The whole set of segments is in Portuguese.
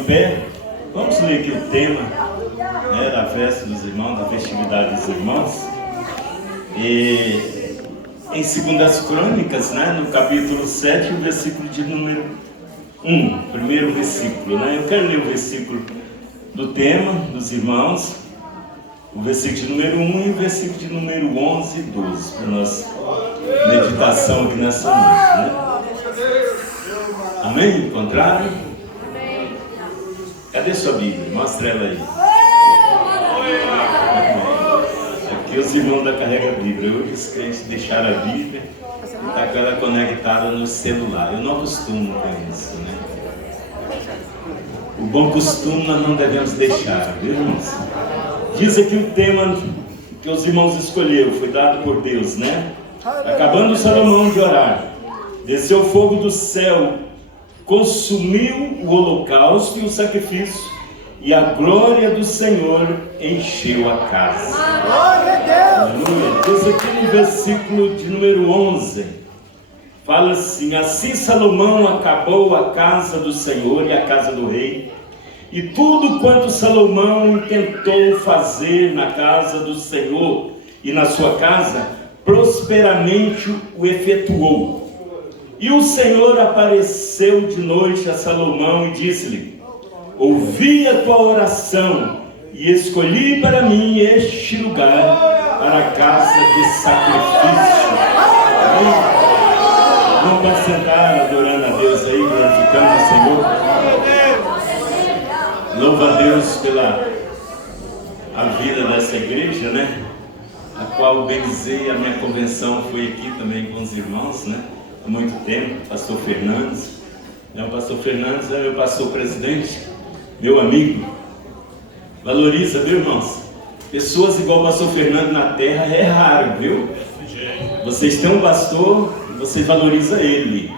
em pé, vamos ler aqui o tema, né, da festa dos irmãos, da festividade dos irmãos. E em 2 Crônicas, né, no capítulo 7, o versículo de número 1, primeiro versículo, né? Eu quero ler o versículo do tema dos irmãos, o versículo de número 1 e o versículo de número 11 e 12, para nossa meditação aqui nessa noite, né? Amém? Encontraram? Cadê sua Bíblia? Mostra ela aí. Aqui os irmãos da Carrega Bíblia. Hoje os crentes deixaram a Bíblia e está aquela conectada no celular. Eu não costumo com isso, né? O bom costume nós não devemos deixar, viu, irmãos? Diz aqui o tema que os irmãos escolheram, foi dado por Deus, né? Acabando Salomão de orar, desceu fogo do céu, consumiu o holocausto e o sacrifício, e a glória do Senhor encheu a casa. Aleluia! Diz aqui no versículo de número 11, fala assim: assim Salomão acabou a casa do Senhor e a casa do rei, e tudo quanto Salomão tentou fazer na casa do Senhor e na sua casa, prosperamente o efetuou. E o Senhor apareceu de noite a Salomão e disse-lhe: ouvi a tua oração e escolhi para mim este lugar para a casa de sacrifício. Vamos para sentar adorando a Deus aí, glorificando o Senhor. Louva a Deus pela a vida dessa igreja, né? A qual benzei, a minha convenção foi aqui também com os irmãos, né? Há muito tempo, pastor Fernandes. O pastor Fernandes é meu pastor presidente, meu amigo. Valoriza, viu, irmãos? Pessoas igual o pastor Fernando na terra é raro, viu? Vocês têm um pastor, vocês valorizam ele.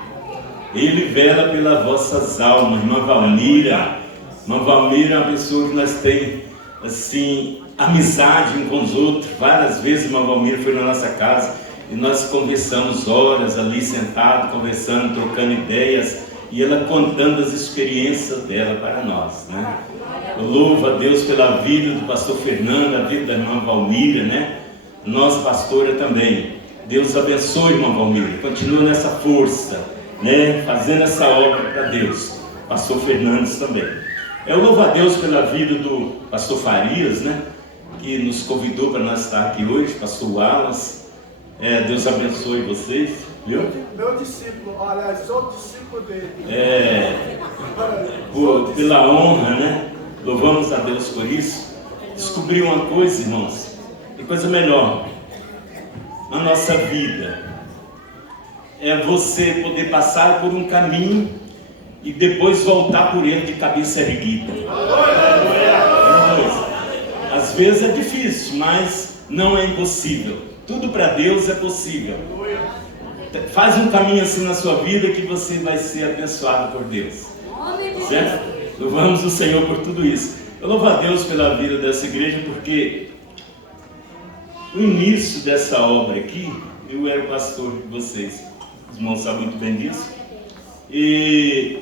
Ele vela pelas vossas almas. Irmã Valmira. Irmã Valmira é uma pessoa que nós temos, assim, amizade uns com os outros. Várias vezes irmã Valmira foi na nossa casa e nós conversamos horas ali sentados, conversando, trocando ideias, e ela contando as experiências dela para nós, né? Eu louvo a Deus pela vida do pastor Fernando, a vida da irmã Valmira, né? Nossa pastora também. Deus abençoe, irmã Valmira, continua nessa força, né? Fazendo essa obra para Deus. Pastor Fernandes também. Eu louvo a Deus pela vida do pastor Farias, né? Que nos convidou para nós estar aqui hoje, pastor Wallace. Deus abençoe vocês, viu? Meu discípulo, olha, sou discípulo dele. Pela honra, né? Louvamos a Deus por isso. Descobri uma coisa, irmãos, que coisa melhor na nossa vida é você poder passar por um caminho e depois voltar por ele de cabeça erguida. Às vezes é difícil, mas não é impossível. Tudo para Deus é possível. Faz um caminho assim na sua vida que você vai ser abençoado por Deus. Certo? Louvamos o Senhor por tudo isso. Eu louvo a Deus pela vida dessa igreja, porque o início dessa obra aqui, eu era o pastor de vocês. Os irmãos sabem muito bem disso. E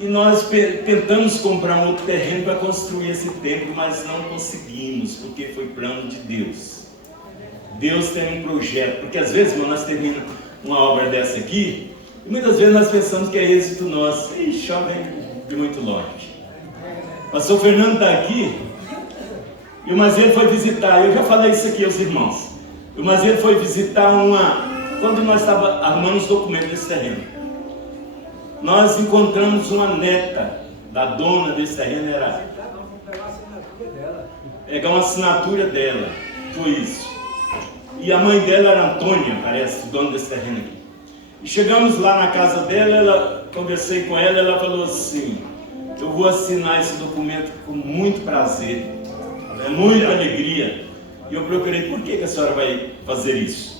nós tentamos comprar um outro terreno para construir esse templo, mas não conseguimos, porque foi plano de Deus. Deus tem um projeto, porque às vezes, irmão, nós terminamos uma obra dessa aqui, e muitas vezes nós pensamos que é êxito nosso. Ixi, ó, vem de muito longe. O pastor Fernando está aqui, e o Mazeiro foi visitar, eu já falei isso aqui aos irmãos. O Mazeiro foi visitar quando nós estávamos arrumando os documentos desse terreno. Nós encontramos uma neta da dona desse terreno, era pegar uma assinatura dela, foi isso. E a mãe dela era Antônia, parece, o dono desse terreno aqui. E chegamos lá na casa dela, conversei com ela, ela falou assim: eu vou assinar esse documento com muito prazer, muita alegria. E eu procurei, por que a senhora vai fazer isso?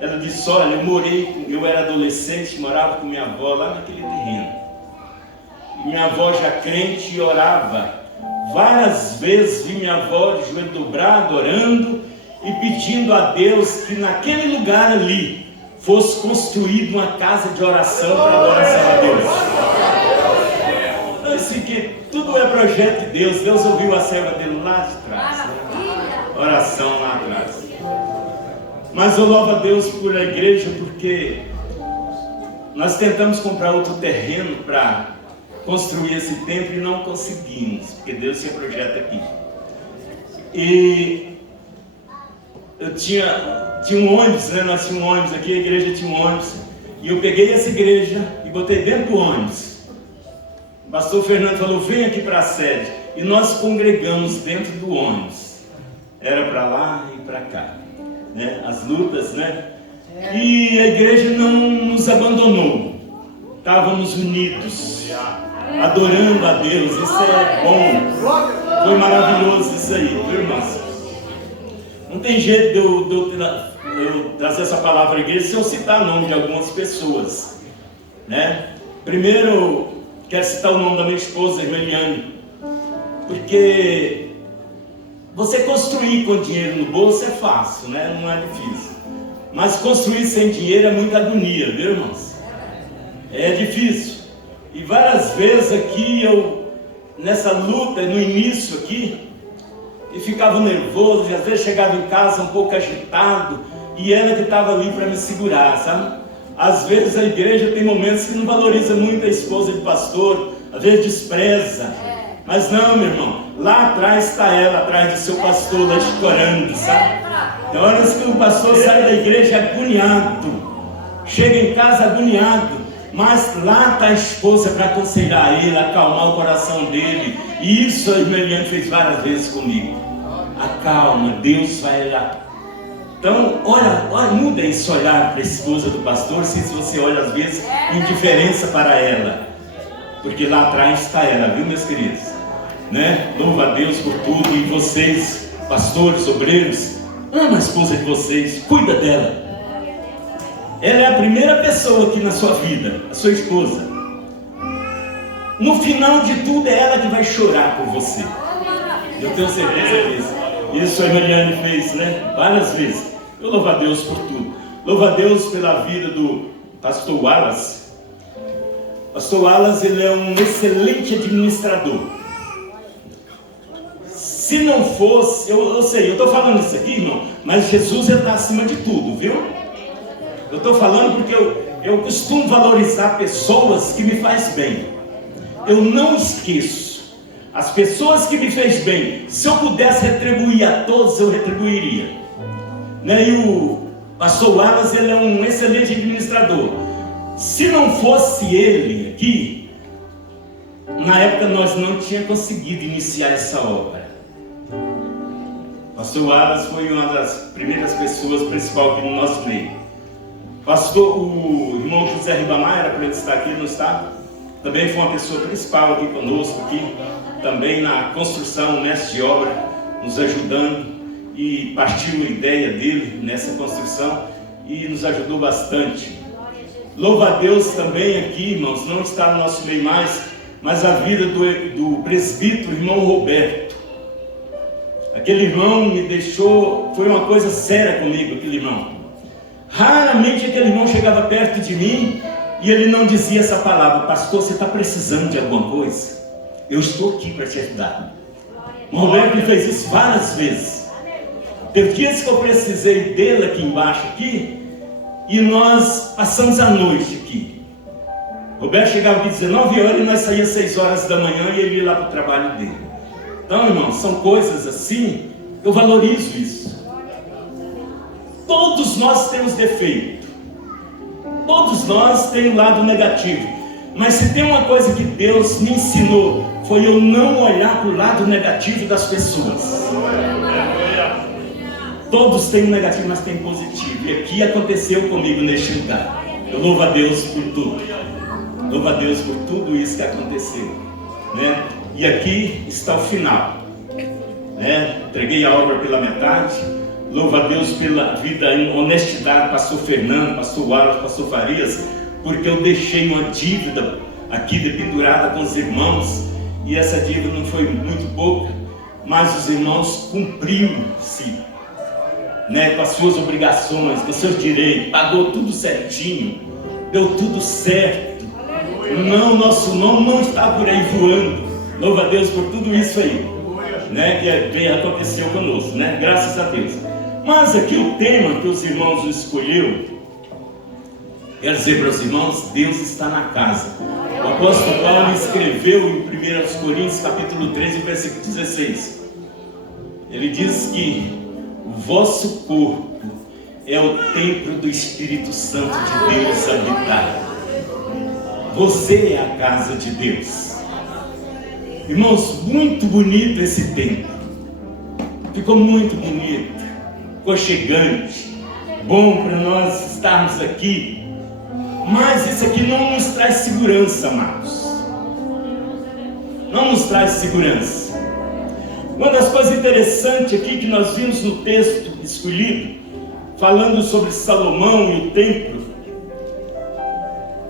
Ela disse: olha, eu era adolescente, morava com minha avó lá naquele terreno. E minha avó já crente orava. Várias vezes vi minha avó de joelho dobrado, orando e pedindo a Deus que naquele lugar ali fosse construída uma casa de oração para adoração a Deus. projeto de Deus. Deus ouviu a serva dele lá de trás, né? Oração lá atrás. Mas eu louvo a Deus por a igreja, porque nós tentamos comprar outro terreno para construir esse templo e não conseguimos, porque Deus tinha projeto aqui. E eu tinha um ônibus, né? Nós tínhamos um ônibus aqui, a igreja tinha um ônibus, e eu peguei essa igreja e botei dentro do ônibus. O pastor Fernando falou, vem aqui para a sede, e nós congregamos dentro do ônibus. Era para lá e para cá, né? As lutas, né? E a igreja não nos abandonou, estávamos unidos, adorando a Deus. Isso é bom, foi maravilhoso isso aí, viu, irmãos? Não tem jeito de eu trazer essa palavra à igreja se eu citar o nome de algumas pessoas, né? Primeiro, quero citar o nome da minha esposa, irmã Eliane, porque você construir com dinheiro no bolso é fácil, né? Não é difícil. Mas construir sem dinheiro é muita agonia, viu, irmãos? É difícil. E várias vezes aqui nessa luta, no início aqui, e ficava nervoso, e às vezes chegava em casa um pouco agitado, e ela que estava ali para me segurar, sabe? Às vezes a igreja tem momentos que não valoriza muito a esposa do pastor, às vezes despreza. Mas não, meu irmão, lá atrás está ela, atrás do seu pastor, lá chorando, sabe? Tem horas que o pastor sai da igreja agoniado, chega em casa agoniado, mas lá está a esposa para aconselhar ele, acalmar o coração dele. E isso a irmã Eliane fez várias vezes comigo. Acalma, Deus vai lá. Então, olha, muda esse olhar para a esposa do pastor, se você olha às vezes indiferença para ela, porque lá atrás está ela, viu, meus queridos? Né? Louva a Deus por tudo. E vocês, pastores, obreiros, ama a esposa de vocês, cuida dela. Ela é a primeira pessoa aqui na sua vida, a sua esposa. No final de tudo é ela que vai chorar por você. Eu tenho certeza disso. Isso a Mariane fez, né? Várias vezes. Eu louvo a Deus por tudo. Louvo a Deus pela vida do pastor Wallace. Pastor Wallace, ele é um excelente administrador. Se não fosse, eu sei, eu estou falando isso aqui, irmão, mas Jesus está acima de tudo, viu? Eu estou falando porque eu costumo valorizar pessoas que me fazem bem. Eu não esqueço. As pessoas que me fez bem, se eu pudesse retribuir a todos, eu retribuiria. Né? E o pastor Wallace, ele é um excelente administrador. Se não fosse ele aqui, na época nós não tínhamos conseguido iniciar essa obra. O pastor Wallace foi uma das primeiras pessoas principais aqui no nosso meio. O irmão José Ribamar, era para ele estar aqui, não está? Também foi uma pessoa principal aqui conosco, aqui, também na construção, mestre de obra, nos ajudando, e partiu a ideia dele nessa construção e nos ajudou bastante. Louva a Deus também aqui, irmãos, não está no nosso meio mais, mas a vida do presbítero, irmão Roberto. Aquele irmão me deixou, foi uma coisa séria comigo, aquele irmão. Raramente aquele irmão chegava perto de mim e ele não dizia essa palavra: pastor, você está precisando de alguma coisa? Eu estou aqui para te ajudar. O Roberto fez isso várias vezes. Teve dias que eu precisei dele aqui embaixo, aqui, e nós passamos a noite aqui. O Roberto chegava aqui 19 horas e nós saíamos 6 horas da manhã e ele ia lá para o trabalho dele. Então, irmãos, são coisas assim, eu valorizo isso. Todos nós temos defeito. Todos nós temos um lado negativo. Mas se tem uma coisa que Deus me ensinou, foi eu não olhar para o lado negativo das pessoas. Todos têm negativo, mas tem positivo. E aqui aconteceu comigo neste lugar. Eu louvo a Deus por tudo. Louvo a Deus por tudo isso que aconteceu, né? E aqui está o final, né? Entreguei a obra pela metade. Louvo a Deus pela vida e honestidade, pastor Fernando, pastor Wallace, pastor Farias, porque eu deixei uma dívida aqui dependurada com os irmãos, e essa dívida não foi muito pouca, mas os irmãos cumpriram-se, né, com as suas obrigações, com os seus direitos, pagou tudo certinho, deu tudo certo. Não, nosso nome não está por aí voando. Louva a Deus por tudo isso aí, né, que aconteceu conosco, né? Graças a Deus. Mas aqui o tema que os irmãos escolheu, quero dizer para os irmãos, Deus está na casa. O apóstolo Paulo escreveu em 1 Coríntios capítulo 13, versículo 16. Ele diz que o vosso corpo é o templo do Espírito Santo de Deus habitar. Você é a casa de Deus. Irmãos, muito bonito esse templo. Ficou muito bonito, aconchegante, bom para nós estarmos aqui. Mas isso aqui não nos traz segurança, amados. Não nos traz segurança. Uma das coisas interessantes aqui que nós vimos no texto escolhido, falando sobre Salomão e o templo,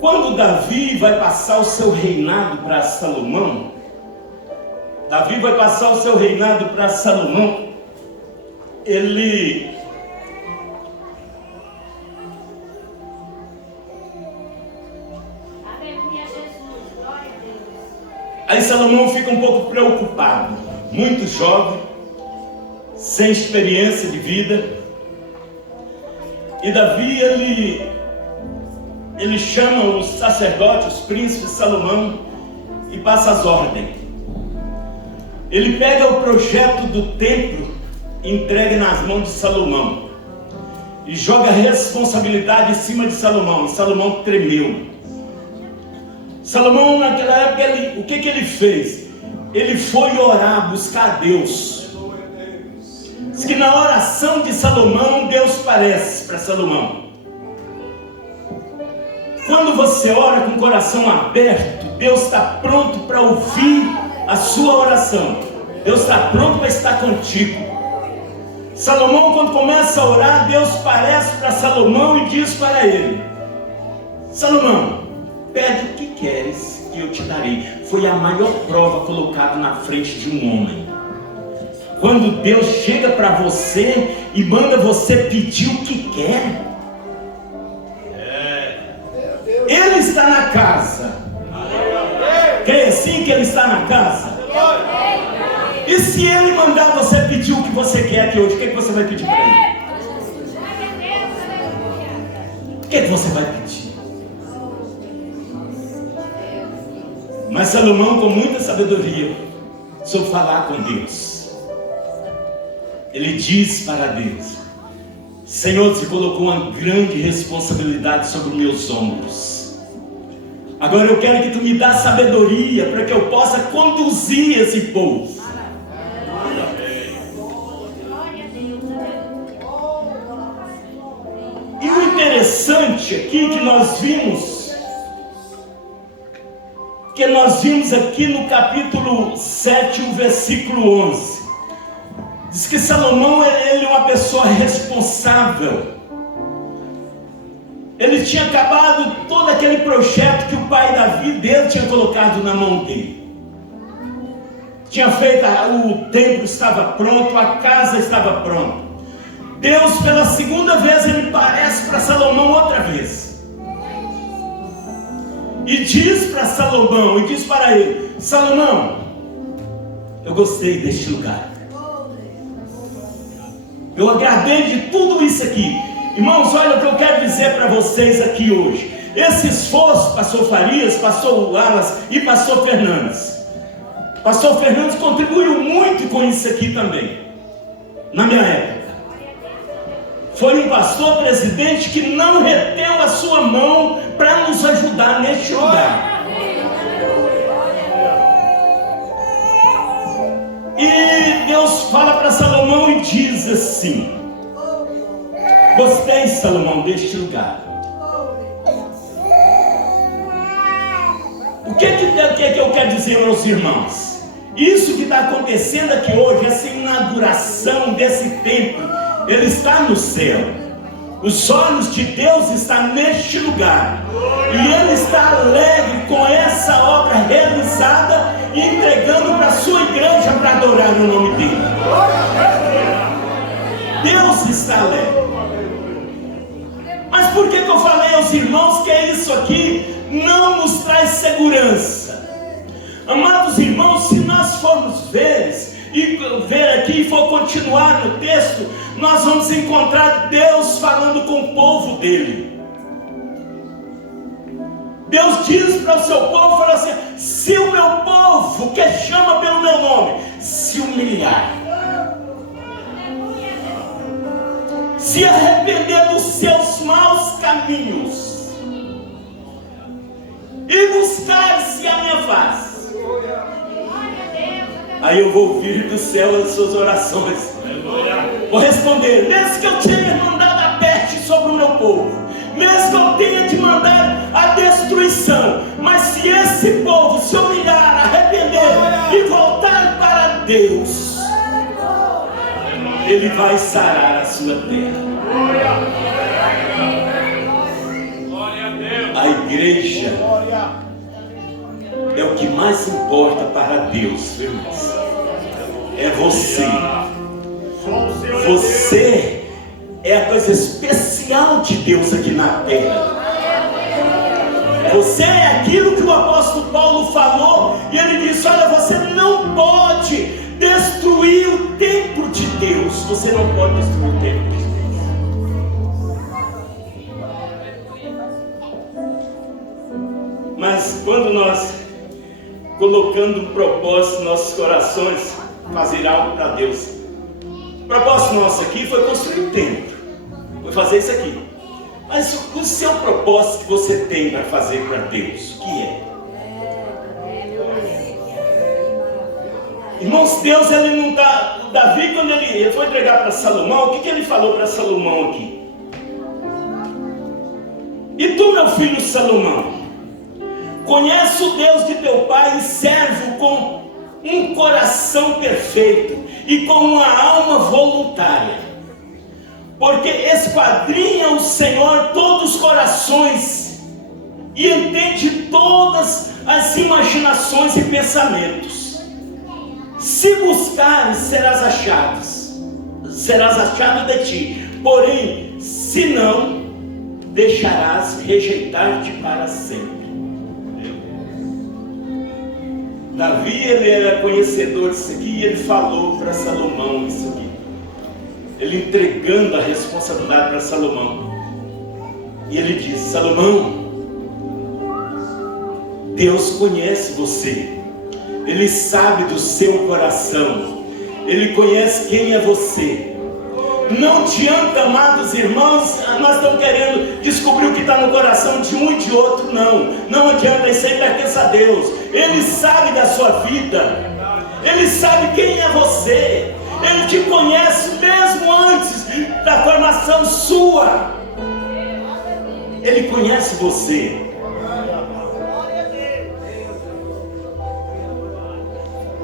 quando Davi vai passar o seu reinado para Salomão, aí Salomão fica um pouco preocupado, muito jovem, sem experiência de vida, e Davi ele chama os sacerdotes, os príncipes de Salomão e passa as ordens. Ele pega o projeto do templo e entrega nas mãos de Salomão e joga a responsabilidade em cima de Salomão, e Salomão tremeu. Salomão naquela época, o que ele fez? Ele foi orar, buscar a Deus. Diz que na oração de Salomão, Deus parece para Salomão. Quando você ora com o coração aberto, Deus está pronto para ouvir a sua oração. Deus está pronto para estar contigo. Salomão, quando começa a orar, Deus parece para Salomão e diz para ele: Salomão, pede o que queres que eu te darei. Foi a maior prova colocada na frente de um homem. Quando Deus chega para você e manda você pedir o que quer, Ele está na casa. Crê sim que Ele está na casa? E se Ele mandar você pedir o que você quer aqui hoje, o que você vai pedir para Ele? O que você vai pedir? Mas Salomão, com muita sabedoria, soube falar com Deus. Ele diz para Deus: Senhor, você colocou uma grande responsabilidade sobre meus ombros. Agora eu quero que tu me dá sabedoria para que eu possa conduzir esse povo. E o interessante aqui que nós vimos aqui no capítulo 7, o versículo 11. Diz que Salomão, ele é uma pessoa responsável. Ele tinha acabado todo aquele projeto que o pai Davi dele tinha colocado na mão dele. Tinha feito, o templo estava pronto, a casa estava pronta. Deus, pela segunda vez, ele parece para Salomão outra vez. E diz para Salomão, e diz para ele: Salomão, eu gostei deste lugar. Eu agradei de tudo isso aqui. Irmãos, olha o que eu quero dizer para vocês aqui hoje. Esse esforço, pastor Farias, pastor Wallace e pastor Fernandes. Pastor Fernandes contribuiu muito com isso aqui também, na minha época. Foi um pastor presidente que não reteu a sua mão para nos ajudar neste lugar. E Deus fala para Salomão e diz assim: gostei, Salomão, deste lugar. O que eu quero dizer aos irmãos? Isso que está acontecendo aqui hoje, essa inauguração desse templo, ele está no céu. Os olhos de Deus estão neste lugar. E Ele está alegre com essa obra realizada e entregando para a sua igreja para adorar o nome dele. Deus está alegre. Mas por que eu falei aos irmãos que isso aqui não nos traz segurança? Amados irmãos, se nós formos ver aqui e for continuar no texto, nós vamos encontrar Deus falando com o povo dele. Deus diz para o seu povo, fala assim: se o meu povo, que chama pelo meu nome, se humilhar, se arrepender dos seus maus caminhos e buscar-se a minha face, aí eu vou ouvir do céu as suas orações. Vou responder: mesmo que eu tenha mandado a peste sobre o meu povo, mesmo que eu tenha de mandar a destruição, mas se esse povo se humilhar, arrepender e voltar para Deus, Ele vai sarar a sua terra. A igreja é o que mais importa para Deus, irmãos. É você. Você é a coisa especial de Deus aqui na terra. Você é aquilo que o apóstolo Paulo falou, e ele disse: olha, você não pode destruir o templo de Deus. Você não pode destruir o templo de Deus. Mas quando nós, colocando um propósito em nossos corações, fazer algo para Deus, o propósito nosso aqui foi construir um templo, foi fazer isso aqui. Mas o seu propósito que você tem para fazer para Deus, o que é? Irmãos, Deus, ele não dá. Davi, quando ele foi entregar para Salomão, o que ele falou para Salomão aqui? E tu, meu filho Salomão, conhece o Deus de teu pai e serve-o com um coração perfeito e com uma alma voluntária, porque esquadrinha o Senhor todos os corações e entende todas as imaginações e pensamentos. Se buscares, serás achado de ti, porém, se não, deixarás rejeitar-te para sempre. Davi, ele era conhecedor disso aqui, e ele falou para Salomão isso aqui, ele entregando a responsabilidade para Salomão, e ele disse: Salomão, Deus conhece você, Ele sabe do seu coração, Ele conhece quem é você. Não adianta, amados irmãos, nós estamos querendo descobrir o que está no coração de um e de outro. Não adianta, isso aí pertence a Deus. Ele sabe da sua vida, Ele sabe quem é você, Ele te conhece mesmo antes da formação sua. Ele conhece você.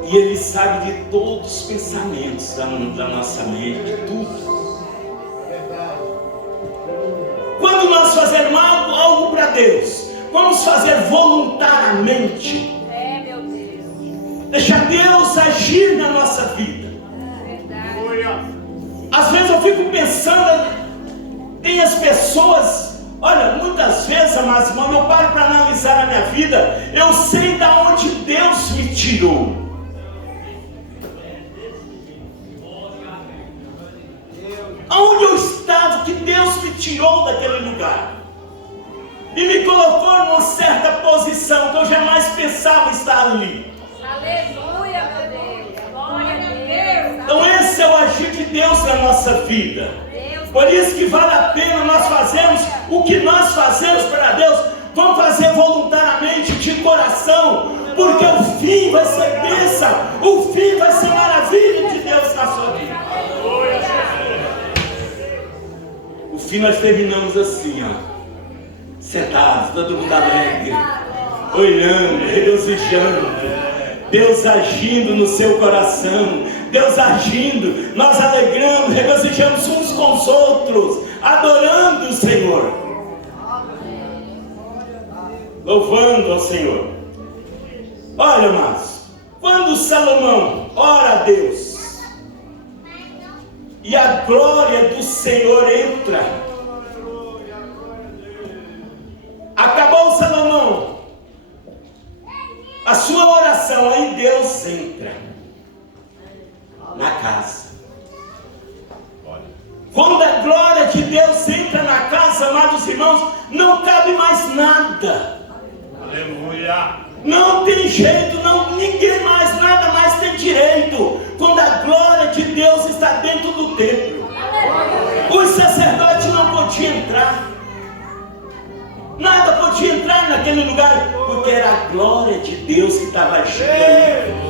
E Ele sabe de todos os pensamentos da nossa mente, de tudo. Quando nós fazermos algo para Deus, vamos fazer voluntariamente. Meu Deus. Deixar Deus agir na nossa vida. Às vezes eu fico pensando, tem as pessoas, olha, muitas vezes, amados irmãos, eu paro para analisar a minha vida, eu sei de onde Deus me tirou. Aonde eu estava, que Deus me tirou daquele lugar e me colocou numa certa posição que eu jamais pensava estar ali. Aleluia, meu Deus. Glória a Deus. Então esse é o agir de Deus na nossa vida. Por isso que vale a pena nós fazermos o que nós fazemos para Deus. Vamos fazer voluntariamente, de coração, porque o fim vai ser bênção, o fim vai ser maravilha de Deus na sua vida. O fim nós terminamos assim, ó, sentados, todo mundo alegre, olhando, regozijando, Deus agindo no seu coração, Deus agindo, nós alegramos, regozijamos uns com os outros, adorando o Senhor, louvando ao Senhor. Olha, amados, quando Salomão ora a Deus e a glória do Senhor entra, acabou Salomão a sua oração, amados irmãos, não cabe mais nada. Aleluia. Não tem jeito, ninguém mais, nada mais tem direito. Quando a glória de Deus está dentro do templo, os sacerdotes não podiam entrar. Nada podia entrar naquele lugar, porque era a glória de Deus que estava chegando.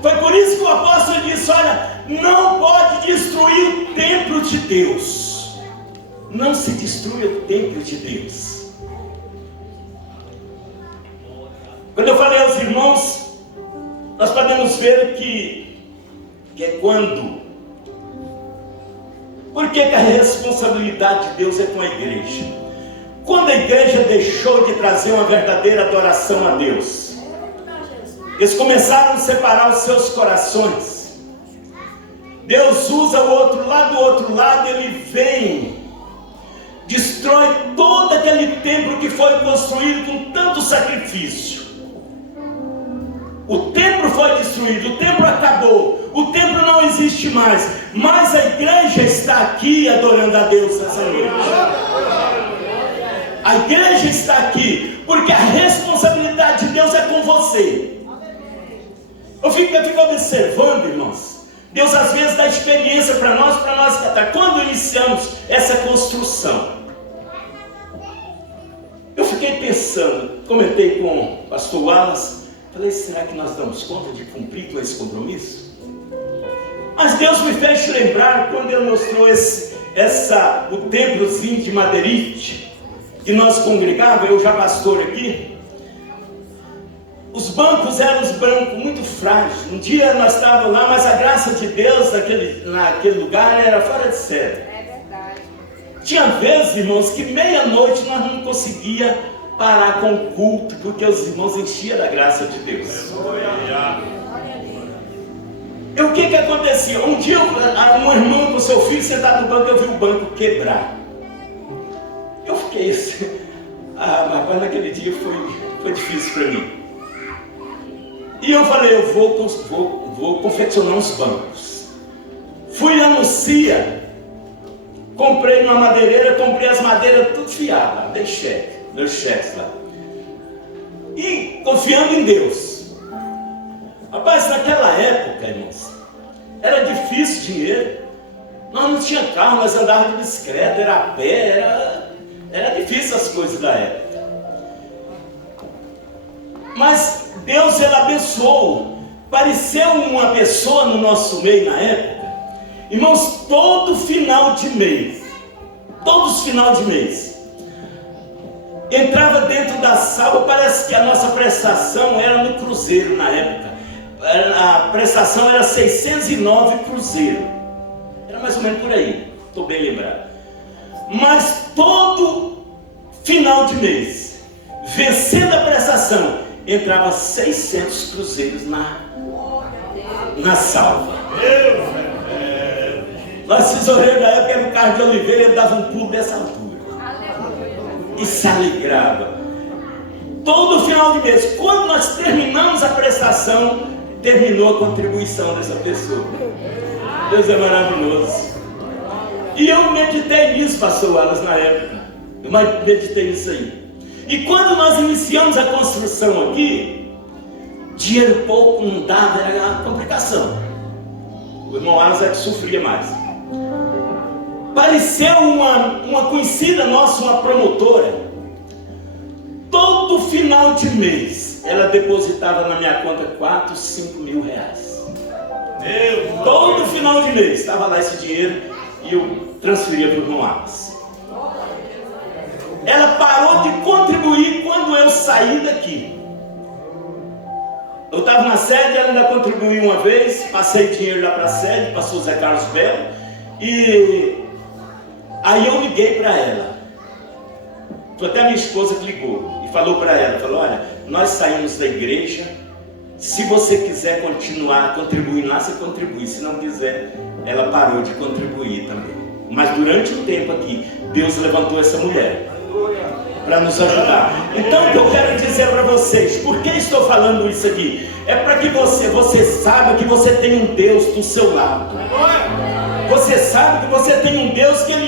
Foi por isso que o apóstolo disse: olha, não pode destruir o templo de Deus. Não se destrua o templo de Deus. Quando eu falei aos irmãos, nós podemos ver que é quando. Por que a responsabilidade de Deus é com a igreja? Quando a igreja deixou de trazer uma verdadeira adoração a Deus, eles começaram a separar os seus corações. Deus usa o outro lado, ele vem, destrói todo aquele templo que foi construído com tanto sacrifício. O templo foi destruído, o templo acabou, o templo não existe mais, mas a igreja está aqui adorando a Deus nessa noite. A igreja está aqui, porque a responsabilidade de Deus é com você. Eu fico observando, irmãos. Deus às vezes dá experiência para nós quando iniciamos essa construção. Eu fiquei pensando, comentei com o pastor Wallace, falei, será que nós damos conta de cumprir com esse compromisso? Mas Deus me fez lembrar quando Ele mostrou o templozinho de Madeirite, que nós congregávamos, eu já pastor aqui. Os bancos eram os bancos muito frágeis. Um dia nós estávamos lá, mas a graça de Deus naquele lugar era fora de série. É verdade. Tinha vezes, irmãos, que meia-noite nós não conseguíamos parar com o culto, porque os irmãos enchiam da graça de Deus. E o que acontecia? Um dia um irmão com seu filho sentado no banco, eu vi o banco quebrar. Eu fiquei assim, mas naquele dia foi difícil para mim. E eu falei, eu vou confeccionar uns bancos. Fui lá no CIA, comprei uma madeireira, comprei as madeiras tudo fiadas, dei cheque, meus cheques lá. E confiando em Deus. Rapaz, naquela época, irmãos, era difícil dinheiro. Nós não tínhamos carro, nós andávamos de bicicleta, era a pé, era difícil as coisas da época. Mas Deus, Ele abençoou. Apareceu uma pessoa no nosso meio na época. Irmãos, todo final de mês, todos os final de mês, entrava dentro da sala. Parece que a nossa prestação era no cruzeiro na época. A prestação era 609 cruzeiro. Era mais ou menos por aí, estou bem lembrado. Mas todo final de mês, vencendo a prestação, entrava 600 cruzeiros na salva. Nós tesoureiros da época era o Carlos de Oliveira, ele dava um pulo dessa altura e se alegrava. Todo final de mês, quando nós terminamos a prestação, terminou a contribuição dessa pessoa. Deus é maravilhoso. E eu meditei nisso, pastor Wallace, na época. Eu meditei nisso aí. E quando nós iniciamos a construção aqui, dinheiro pouco não dava, era uma complicação. O irmão Wallace é que sofria mais. Apareceu uma conhecida nossa, uma promotora. Todo final de mês, ela depositava na minha conta 4, 5 mil reais. Todo final de mês, estava lá esse dinheiro e eu transferia para o irmão Wallace. Ela parou de contribuir quando eu saí daqui. Eu estava na sede, ela ainda contribuiu uma vez, passei dinheiro lá para a sede, passou o Zé Carlos Belo, e aí eu liguei para ela. Foi até a minha esposa que ligou e falou para ela, falou, olha, nós saímos da igreja, se você quiser continuar contribuindo lá, você contribui, se não quiser, ela parou de contribuir também. Mas durante um tempo aqui, Deus levantou essa mulher para nos ajudar. Então o que eu quero dizer para vocês, por que estou falando isso aqui? É para que você saiba que você tem um Deus do seu lado. Você sabe que você tem um Deus que Ele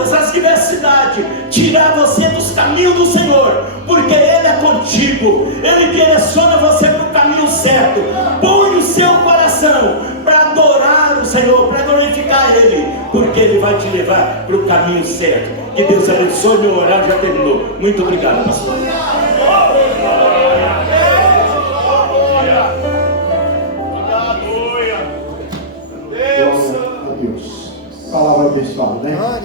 lutas, as diversidades, tirar você dos caminhos do Senhor, porque Ele é contigo, Ele direciona você para o caminho certo. Põe o seu coração para adorar o Senhor, para glorificar Ele, porque Ele vai te levar para o caminho certo. Que Deus abençoe. Meu horário já terminou. Muito obrigado, pastor. Deus. Glória a Deus. Palavra abençoada, né?